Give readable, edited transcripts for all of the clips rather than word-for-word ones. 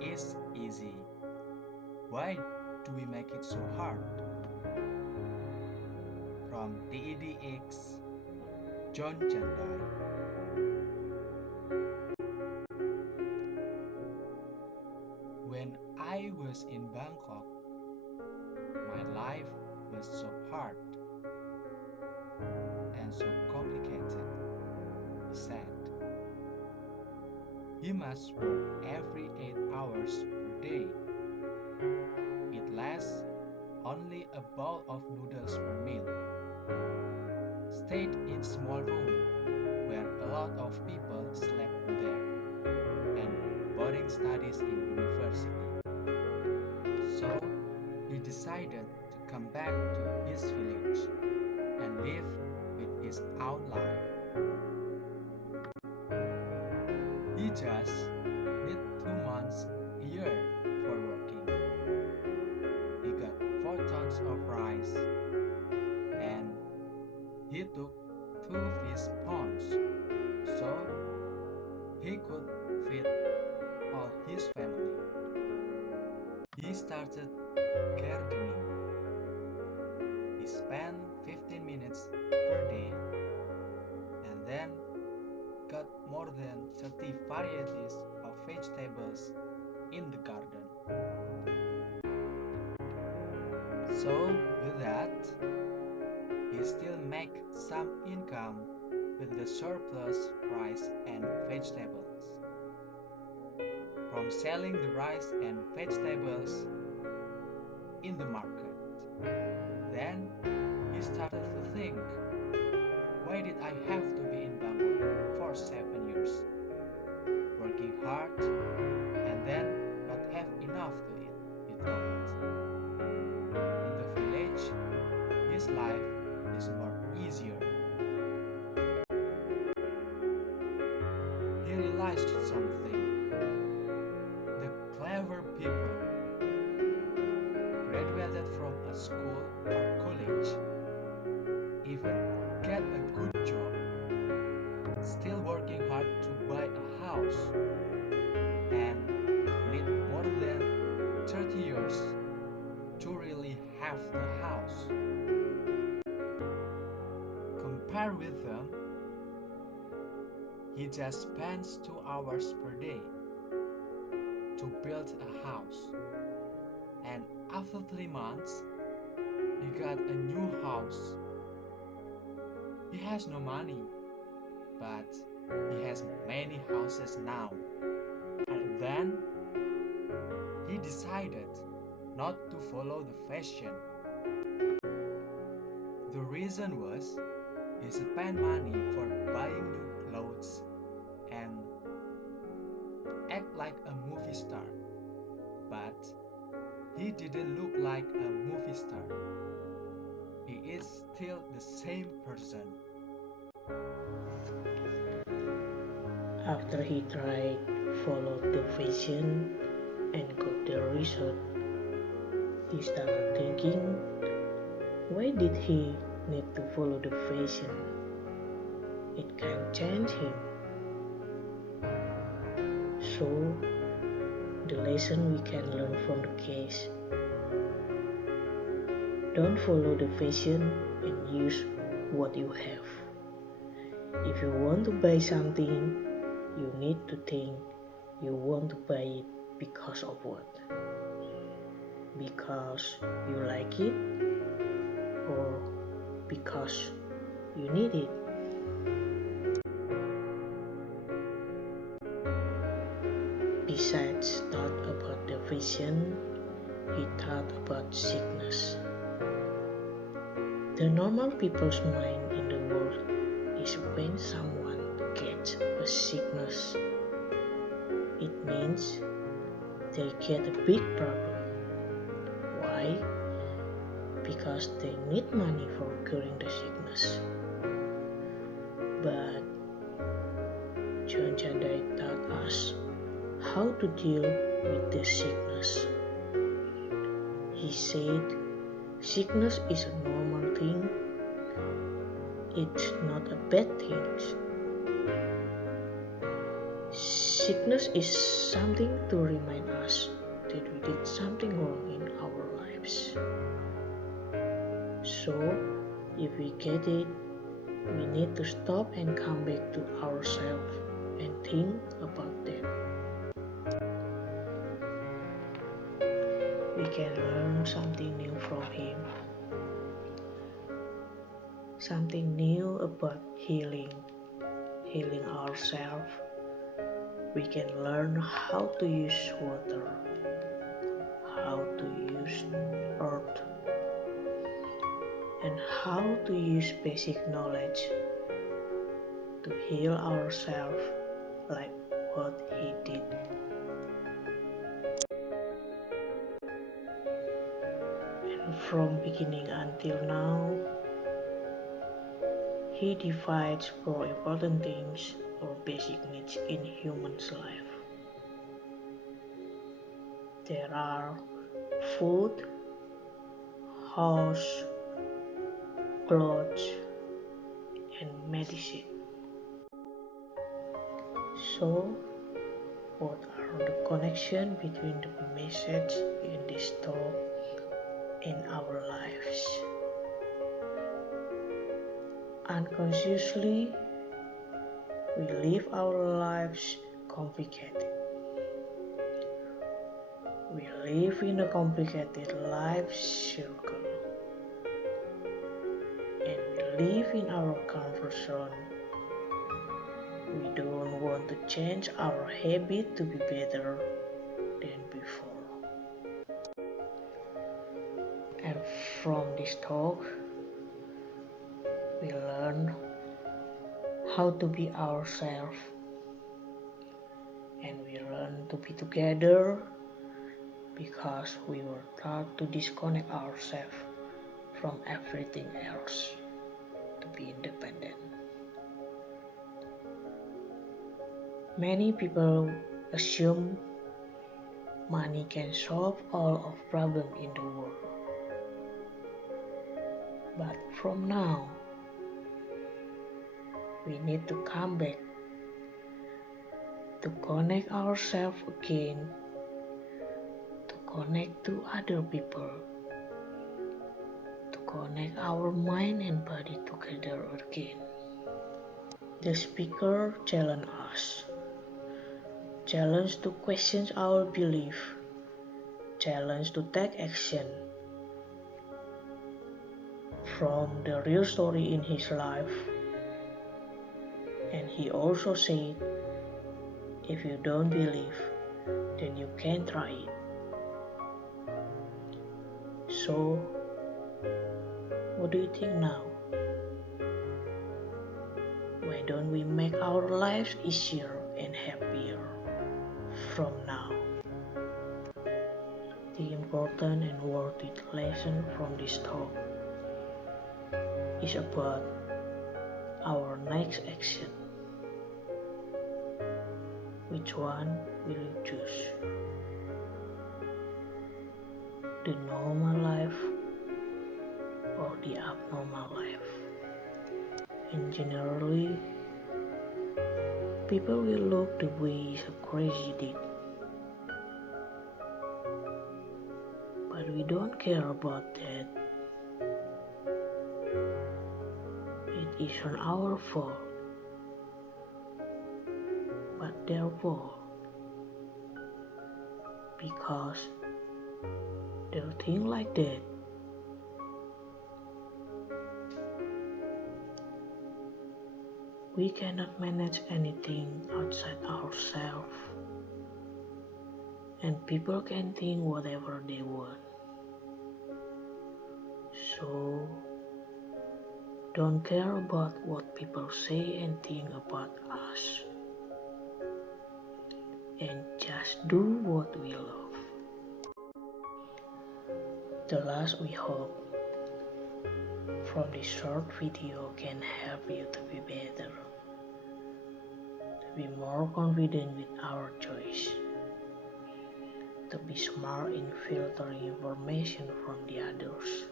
is easy. Why do we make it so hard? From TEDx Jon Jandai. When I was in Bangkok, my life was so hard and so complicated, he said. He must work every 8 hours per day. It lasts only a bowl of noodles per meal. Stayed in small room where a lot of people slept there and boarding studies in university. So he decided to come back to his village and live with his own life. He just need 2 months a year for working. He got 4 tons of rice and he took 2 fish ponds so he could feed all his family. He started gardening. He spent 15 minutes per day and then got more than 30 varieties of vegetables in the garden. So with that, he still make some income with the surplus rice and vegetables. From selling the rice and vegetables in the market. Then he started to think, why did I have to be in Bangkok for 7 years? Working hard and then not have enough to eat, he thought. In the village, his life is more easier. He realized something. The clever people graduated from a school or college, even get a good job, still working hard to buy a house, and need more than 30 years to really have the house. Compared with them, he just spends 2 hours per day to build a house, and after 3 months, he got a new house. He has no money, but he has many houses now. And then he decided not to follow the fashion. The reason was he spent money for buying new clothes and act like a movie star. But he didn't look like a movie star. He is still the same person. After he tried follow the vision and got the result, he started thinking, why did he need to follow the vision? It can change him. So, the lesson we can learn from the case: don't follow the vision and use what you have. If you want to buy something, you need to think you want to buy it because of what? Because you like it or because you need it? Besides thought about the vision, he thought about sickness. The normal people's mind in the world is when someone gets a sickness, it means they get a big problem. Why? Because they need money for curing the sickness. But Jon Jandai taught us how to deal with the sickness. He said, sickness is a normal thing. It's not a bad thing. Sickness is something to remind us that we did something wrong in our lives. So, if we get it, we need to stop and come back to ourselves and think about that. We can learn something new from him, something new about healing ourselves. We can learn how to use water, how to use earth, and how to use basic knowledge to heal ourselves like what he did. And from beginning until now, he divides four important things or basic needs in human's life. There are food, house, clothes, and medicine. So, what are the connections between the message in this talk and our lives? Unconsciously, we live our lives complicated. We live in a complicated life circle, and we live in our comfort zone. We don't want to change our habit to be better than before. And from this talk, we learn how to be ourselves, and we learn to be together because we were taught to disconnect ourselves from everything else to be independent. Many people assume money can solve all of problems in the world. But from now, we need to come back to connect ourselves again, to connect to other people, to connect our mind and body together again. The speaker challenged us, challenged to question our belief, challenged to take action from the real story in his life. And he also said, if you don't believe, then you can try it. So, what do you think now? Why don't we make our lives easier and happier from now? The important and worth it lesson from this talk is about our next action. Which one will you choose? The normal life or the abnormal life? And generally, people will look the way he's a crazy did. But we don't care about that. It isn't our fault, but their fault. Because they'll think like that. We cannot manage anything outside ourselves, and people can think whatever they want. So, don't care about what people say and think about us, and just do what we love. The last we hope from this short video can help you to be better, to be more confident with our choice, to be smart in filtering information from the others.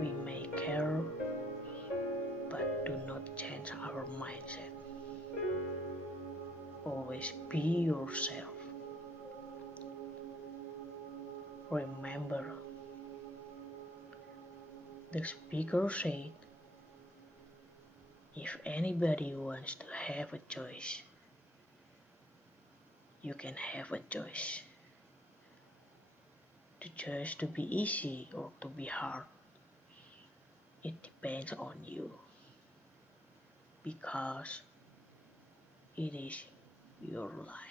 We may care, but do not change our mindset. always be yourself. Remember, the speaker said, if anybody wants to have a choice, you can have a choice. The choice to be easy or to be hard, it depends on you because it is your life.